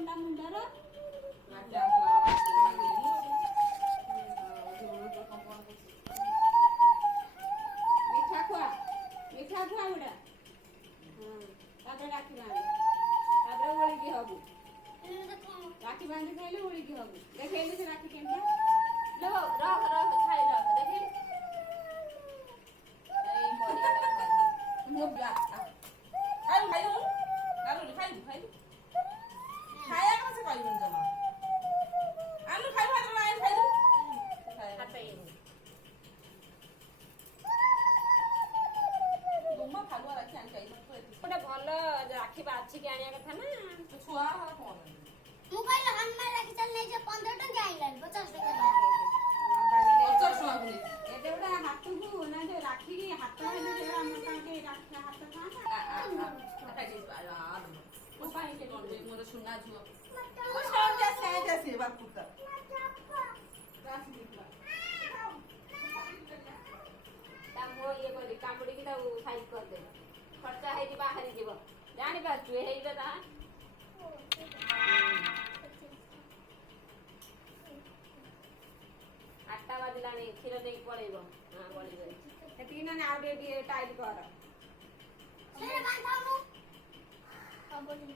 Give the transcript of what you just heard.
मुंडा मुंडर मिठा खुआ गुड़ा राखी बांध ओड़ी की हबू राखी बांधी खाइले ओड़ी की हबू देखैले से राखी केनता लो रख रख खाई रख देखिले এই মরিয়াটা খাই मोब्ला खाइलु खाइलु गालु खाइलु खाइलु खाया कसे खाइलु जमा आलु खाइलु आलु आइ खाइलु হাতে गुम्मा खालु राखी आनि खाइलु ଗୋଟେ ଭଲ ରାକ୍ଷୀ ବାଛିକି ଆଣିବା କଥା ନା छुआ कोन ମୁଁ କହିଲି ହନୁମାନ ରାକ୍ଷୀ ଚାଲ ନେଇ ଯେ 15 ଟଙ୍କା ଆଇଲାନି 50 ଟଙ୍କା पचास छुआ गुनी एते बड़ा हाथକୁ ना जो राखी हाथ हेले जे हम काके राखी हाथ काका उपाय के कोन मोर सुना छुआ ओ सब जैसे बापू का राखी दिखला ତା ମୋ ଇଏ କରି କାମୁଡ଼ିକି ତାକୁ ସାଇଜ୍ କରିଦେବ ଖର୍ଚ୍ଚ ହେଇକି ବାହାରି ଯିବ ଜାଣିପାରୁଛୁ ହେଇଟା ତା ଆଠଟା ବାଜିଲାଣି କ୍ଷୀର ଦେଇକି ପଳେଇବ ହଁ ପଳେଇବ ଏତିକି ନା ଆଉ ଟିକେ ଟାଇଟ୍ କର ସେରେ ବାନ୍ଧनु ହବ ନି